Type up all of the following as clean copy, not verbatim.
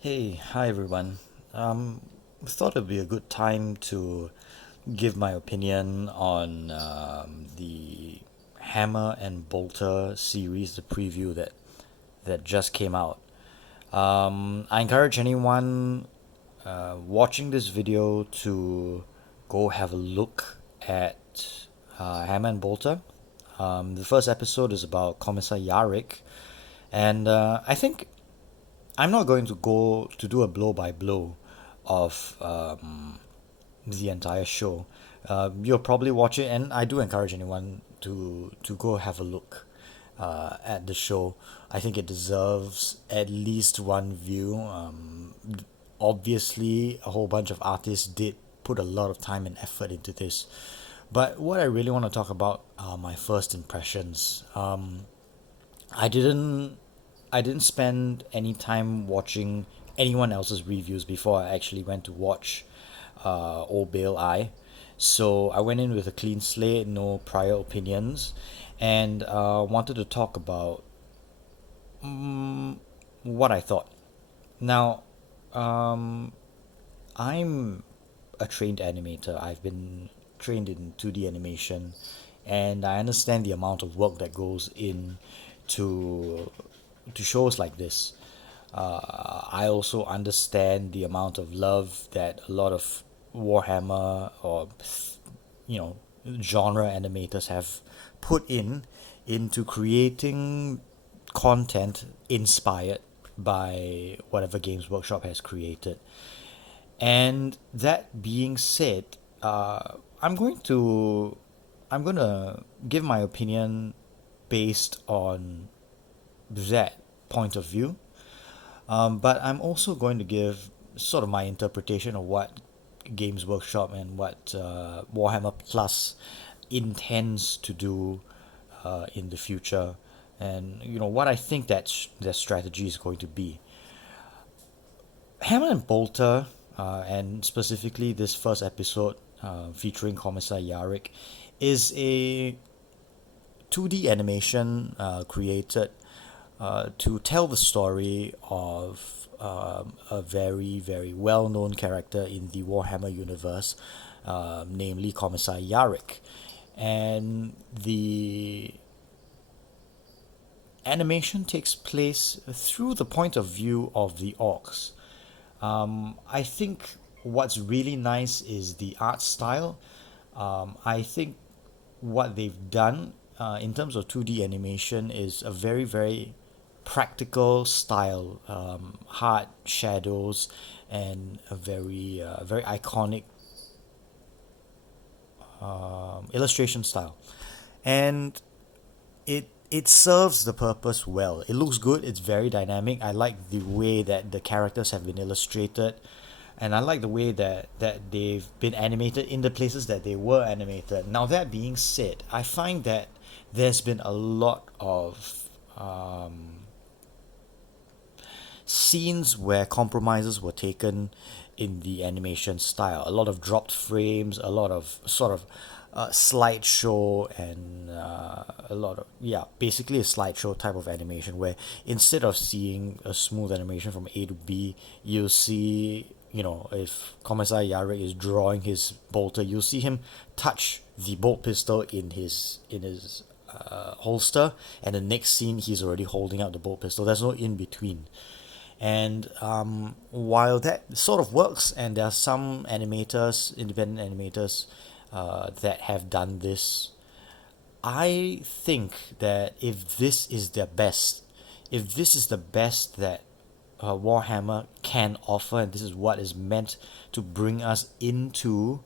Hi everyone. Thought it'd be a good time to give my opinion on the Hammer and Bolter series, the preview that just came out. I encourage anyone watching this video to go have a look at Hammer and Bolter. The first episode is about Commissar Yarrick, and I think I'm not going to go to do a blow by blow of the entire show. You'll probably watch it, and I do encourage anyone to go have a look at the show. I think it deserves at least one view. Obviously, a whole bunch of artists did put a lot of time and effort into this, but what I really want to talk about are my first impressions. I didn't I didn't spend any time watching anyone else's reviews before I actually went to watch Old Bale Eye. So I went in with a clean slate, no prior opinions, and wanted to talk about what I thought. Now, um, I'm a trained animator. I've been trained in 2D animation, and I understand the amount of work that goes in to to shows like this. I also understand the amount of love that a lot of Warhammer or you know genre animators have put into creating content inspired by whatever Games Workshop has created. And that being said, I'm going to give my opinion based on that point of view. But I'm also going to give sort of my interpretation of what Games Workshop and what Warhammer Plus intends to do in the future, and what I think that their strategy is going to be. Hammer and Bolter, and specifically this first episode featuring Commissar Yarrick, is a 2D animation created to tell the story of a very, very well known character in the Warhammer universe, namely Commissar Yarrick. And the animation takes place through the point of view of the orcs. I think what's really nice is the art style. I think what they've done in terms of 2D animation is a very, very practical style, hard shadows, and a very, very iconic illustration style. And it serves the purpose well. It looks good. It's very dynamic. I like the way that the characters have been illustrated, and I like the way that they've been animated in the places that they were animated. Now that being said, I find that there's been a lot of scenes where compromises were taken in the animation style. A lot of dropped frames, a lot of sort of slideshow, and a lot of, yeah, basically a slideshow type of animation where instead of seeing a smooth animation from A to B, you'll see, if Commissar Yarrick is drawing his bolter, you'll see him touch the bolt pistol in his holster, and the next scene he's already holding out the bolt pistol. There's no in between. And while that sort of works, and there are some animators, independent animators, that have done this, I think that if this is their best, if this is the best that Warhammer can offer, and this is what is meant to bring us into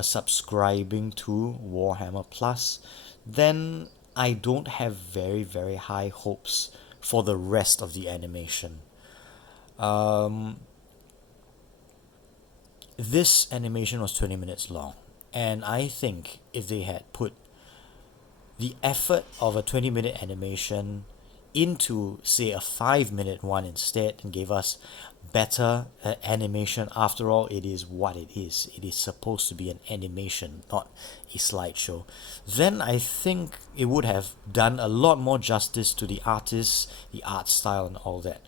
subscribing to Warhammer Plus, then I don't have very, very high hopes for the rest of the animation. Um, this animation was 20 minutes long, and I think if they had put the effort of a 20-minute animation into, say, a 5-minute one instead, and gave us better animation. After all, it is what it is. It is supposed to be an animation, not a slideshow. Then I think it would have done a lot more justice to the artists, the art style, and all that.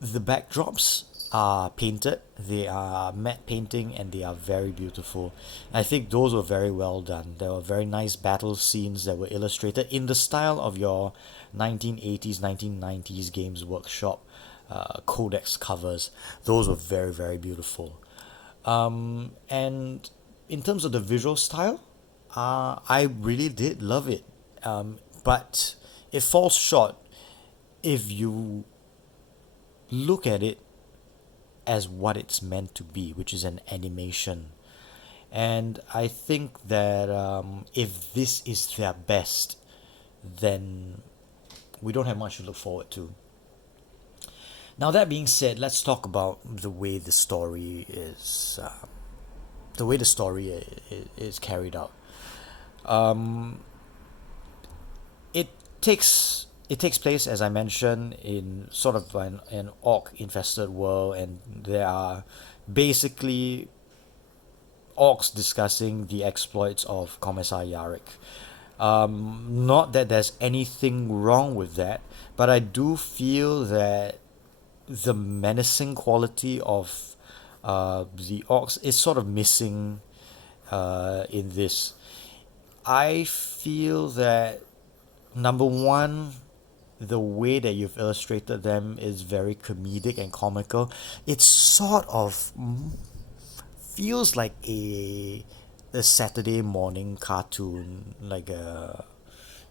The backdrops are painted, they are matte painting, and they are very beautiful. I think those were very well done. There were very nice battle scenes that were illustrated in the style of your 1980s, 1990s Games Workshop codex covers. Those were very, very beautiful. And in terms of the visual style, I really did love it. But it falls short if you look at it as what it's meant to be, which is an animation. And I think that if this is their best, then we don't have much to look forward to. Now that being said, let's talk about the way the story is carried out. It takes place, as I mentioned, in sort of an orc infested world, and there are basically orcs discussing the exploits of Commissar Yarrick. Not that there's anything wrong with that, but I do feel that the menacing quality of the orcs is sort of missing in this. I feel that number one, the way that you've illustrated them is very comedic and comical. It sort of feels like a Saturday morning cartoon, like a,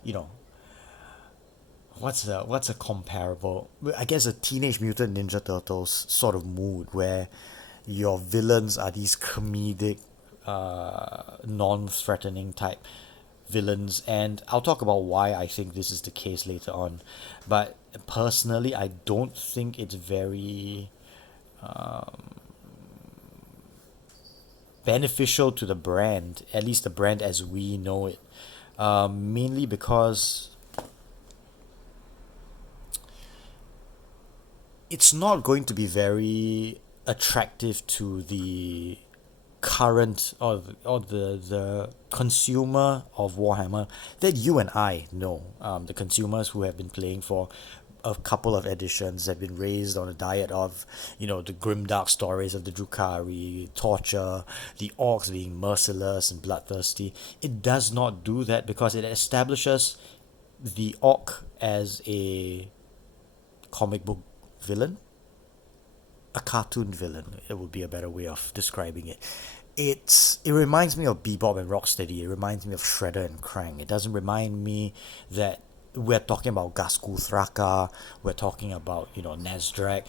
you know, what's a comparable? I guess a Teenage Mutant Ninja Turtles sort of mood where your villains are these comedic, non-threatening type villains, and I'll talk about why I think this is the case later on. But personally, I don't think it's very beneficial to the brand, at least the brand as we know it. Mainly because it's not going to be very attractive to the current or the consumer of Warhammer that you and I know, the consumers who have been playing for a couple of editions, have been raised on a diet of, the grimdark stories of the Drukhari, torture, the orcs being merciless and bloodthirsty. It does not do that because it establishes the orc as a comic book villain, a cartoon villain. It would be a better way of describing it. It reminds me of Bebop and Rocksteady. It reminds me of Shredder and Krang. It doesn't remind me that we're talking about Gaskul Thraka. We're talking about Nazdrak.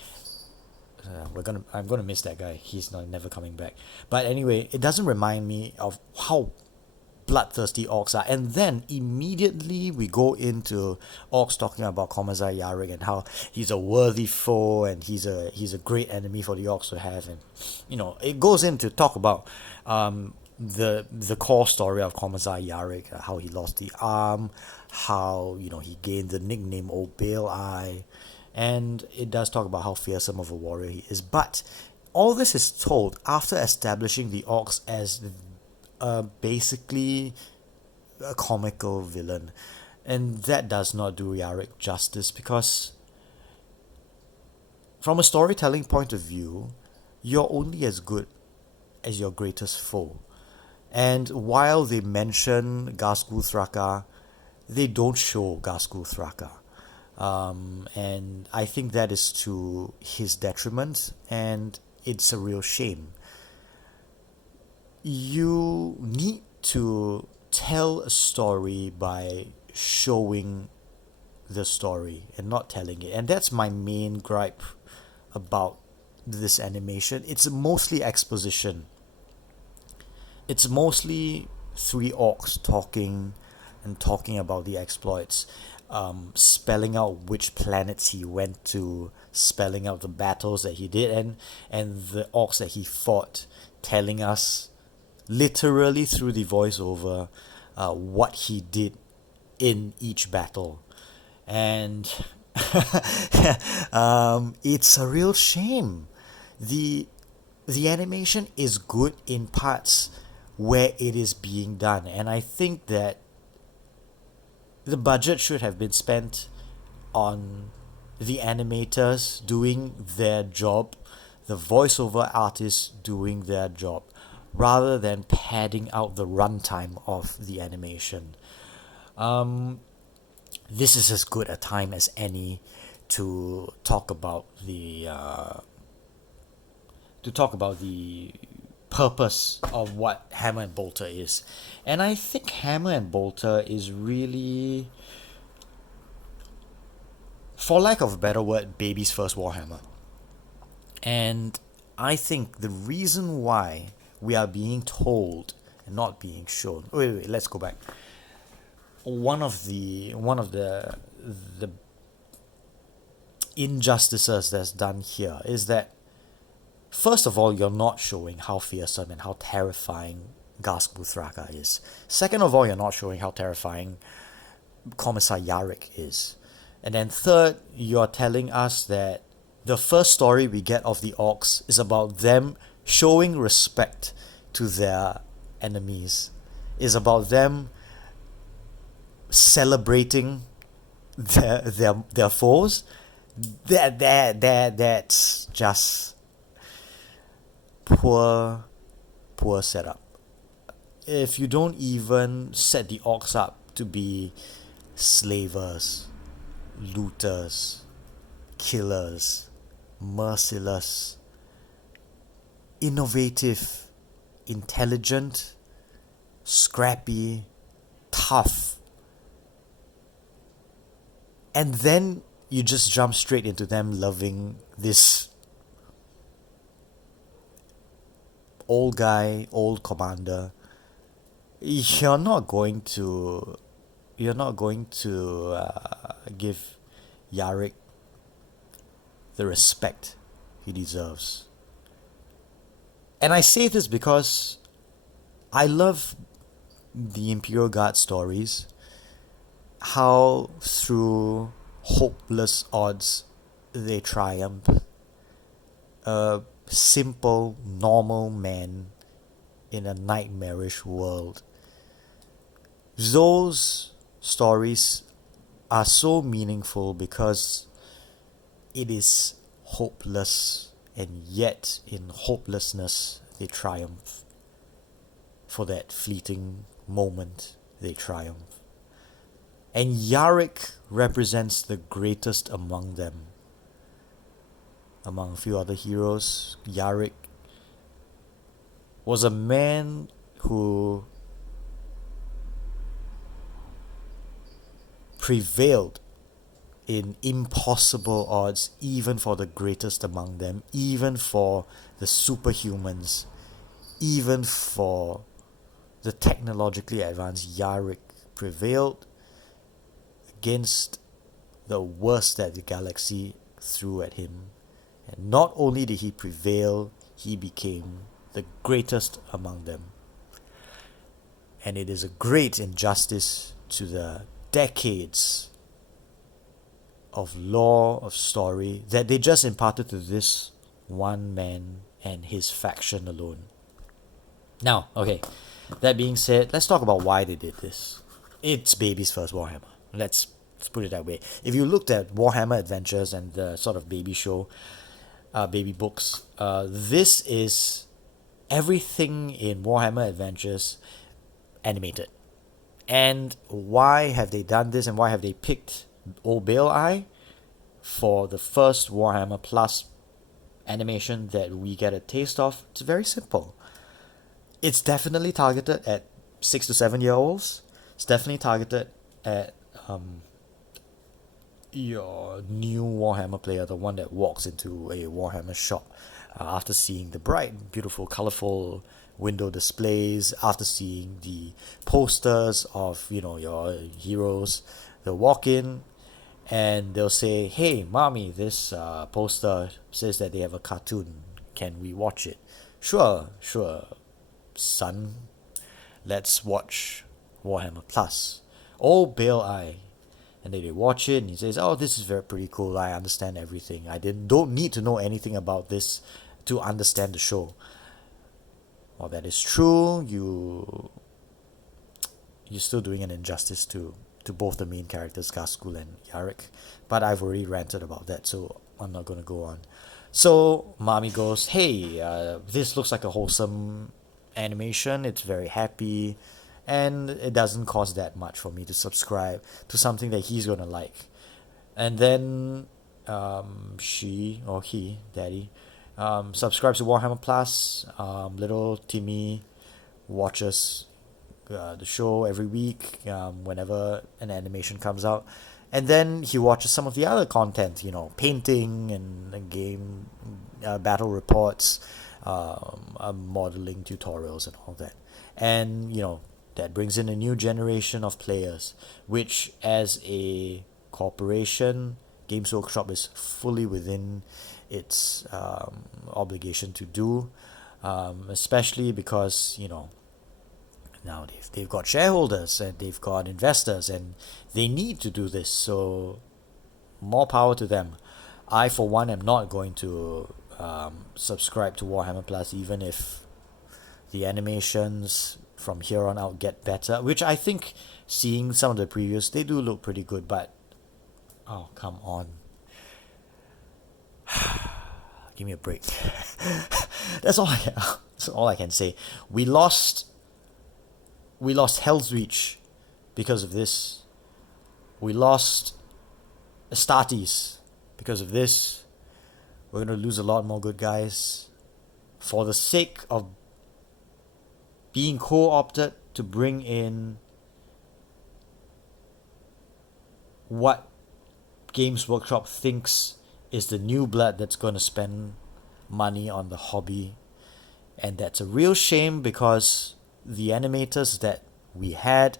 I'm gonna miss that guy. He's never coming back. But anyway, it doesn't remind me of how bloodthirsty orcs are. And then immediately we go into orcs talking about Commissar Yarrick and how he's a worthy foe and he's a great enemy for the orcs to have. And it goes in to talk about the core story of Commissar Yarrick, how he lost the arm, how he gained the nickname Old Bale Eye, and it does talk about how fearsome of a warrior he is. But all this is told after establishing the orcs as basically a comical villain, and that does not do Yarrick justice, because from a storytelling point of view, you're only as good as your greatest foe. And while they mention Gaskul Thraka, they don't show Gaskul Thraka. And I think that is to his detriment, and it's a real shame. You need to tell a story by showing the story and not telling it. And that's my main gripe about this animation. It's mostly exposition. It's mostly three orcs talking about the exploits, spelling out which planets he went to, spelling out the battles that he did, and the orcs that he fought, telling us literally through the voiceover what he did in each battle. And it's a real shame. The animation is good in parts where it is being done, and I think that the budget should have been spent on the animators doing their job, the voiceover artists doing their job, rather than padding out the runtime of the animation. This is as good a time as any to talk about the purpose of what Hammer and Bolter is. And I think Hammer and Bolter is really, for lack of a better word, baby's first Warhammer. And I think the reason why we are being told and not being shown. Wait, let's go back. One of the injustices that's done here is that, first of all, you're not showing how fearsome and how terrifying Gask Buthraka is. Second of all, you're not showing how terrifying Commissar Yarrick is. And then third, you're telling us that the first story we get of the Orcs is about them showing respect to their enemies. Is about them celebrating their foes. That's just poor setup. If you don't even set the Orcs up to be slavers, looters, killers, merciless, innovative, intelligent, scrappy, tough, and then you just jump straight into them loving this old guy, old commander, you're not going to give Yarrick the respect he deserves. And I say this because I love the Imperial Guard stories, how through hopeless odds they triumph. A simple, normal man in a nightmarish world. Those stories are so meaningful because it is hopeless, and yet in hopelessness they triumph. For that fleeting moment they triumph. And Yarrick represents the greatest among them. Among a few other heroes, Yarrick was a man who prevailed in impossible odds, even for the greatest among them, even for the superhumans, even for the technologically advanced. Yarrick prevailed against the worst that the galaxy threw at him. And not only did he prevail, he became the greatest among them. And it is a great injustice to the decades of lore, of story, that they just imparted to this one man and his faction alone. Now, okay, that being said, let's talk about why they did this. It's baby's first Warhammer. Let's put it that way. If you looked at Warhammer Adventures and the sort of baby show, baby books, this is everything in Warhammer Adventures animated. And why have they done this, and why have they picked old Bale for the first Warhammer Plus animation that we get a taste of? It's very simple. It's definitely targeted at 6 to 7 year olds. It's definitely targeted at your new Warhammer player, the one that walks into a Warhammer shop after seeing the bright, beautiful, colorful window displays, after seeing the posters of, your heroes. They'll walk in and they'll say, "Hey, mommy, this poster says that they have a cartoon. Can we watch it?" Sure, son. Let's watch Warhammer Plus. Oh, Bale And then they watch it and he says, "Oh, this is pretty cool. I understand everything. I don't need to know anything about this to understand the show." While that is true, you're still doing an injustice to to both the main characters, Gaskul and Yarrick. But I've already ranted about that, so I'm not gonna go on. So Mami goes, "Hey, this looks like a wholesome animation. It's very happy, and it doesn't cost that much for me to subscribe to something that he's gonna like." And then she or he, Daddy, subscribes to Warhammer Plus. Little Timmy watches the show every week whenever an animation comes out. And then he watches some of the other content, painting and game battle reports, modeling tutorials and all that. And, that brings in a new generation of players, which as a corporation, Games Workshop is fully within its obligation to do, especially because, now they've got shareholders and they've got investors and they need to do this, so more power to them. I for one am not going to subscribe to Warhammer Plus even if the animations from here on out get better, which I think, seeing some of the previews, they do look pretty good, but oh, come on. Give me a break. That's all I can say. We lost Hell's Reach because of this. We lost Astartes because of this. We're going to lose a lot more good guys for the sake of being co-opted to bring in what Games Workshop thinks is the new blood that's going to spend money on the hobby. And that's a real shame because the animators that we had,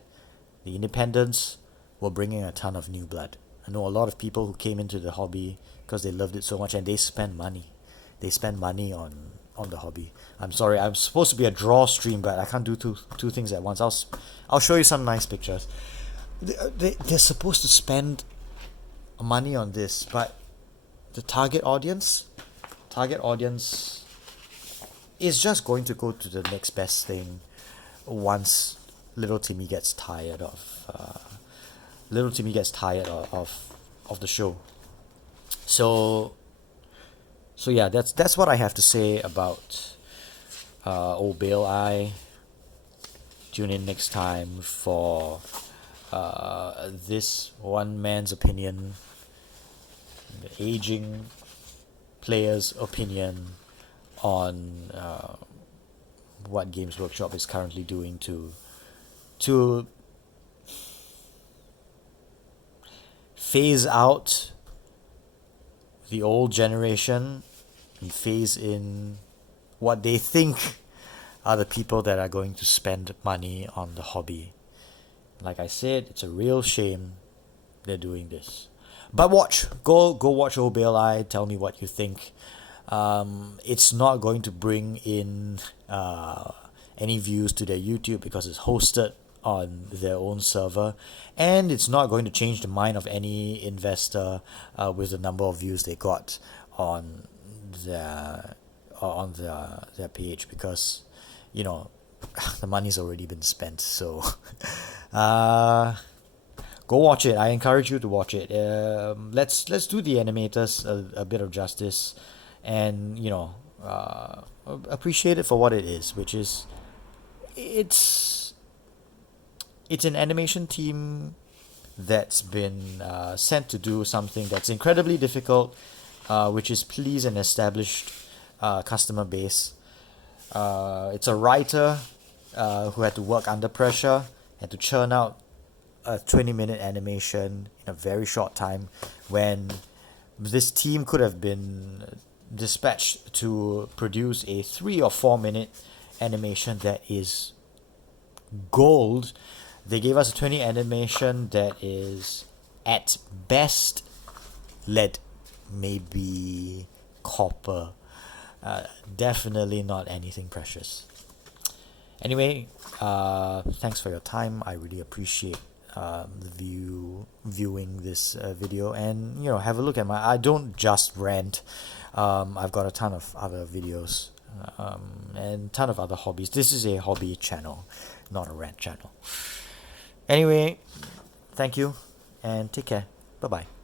the independents, were bringing a ton of new blood. I know a lot of people who came into the hobby because they loved it so much and they spend money. They spend money on the hobby. I'm sorry, I'm supposed to be a draw stream, but I can't do two things at once. I'll show you some nice pictures. They're supposed to spend money on this, but the target audience is just going to go to the next best thing once little Timmy gets tired of the show. So yeah, that's what I have to say about old Bale Eye. Tune in next time for this one man's opinion, the aging player's opinion on what Games Workshop is currently doing to phase out the old generation and phase in what they think are the people that are going to spend money on the hobby. Like I said, it's a real shame they're doing this. But go watch Old Bale Eye. Tell me what you think. It's not going to bring in any views to their YouTube because it's hosted on their own server, and it's not going to change the mind of any investor with the number of views they got on their page, because the money's already been spent. So go watch it. I encourage you to watch it. Let's do the animators a bit of justice, and appreciate it for what it is, which is it's an animation team that's been sent to do something that's incredibly difficult, which is please an established customer base. It's a writer who had to work under pressure, had to churn out a 20-minute animation in a very short time, when this team could have been dispatched to produce a 3 or 4 minute animation that is gold. They gave us a 20 animation that is at best lead, maybe copper. Definitely not anything precious. Anyway, thanks for your time. I really appreciate viewing this video, and have a look at I don't just rant. I've got a ton of other videos and ton of other hobbies. This is a hobby channel, not a rant channel. Anyway, Thank you, and take care. Bye bye.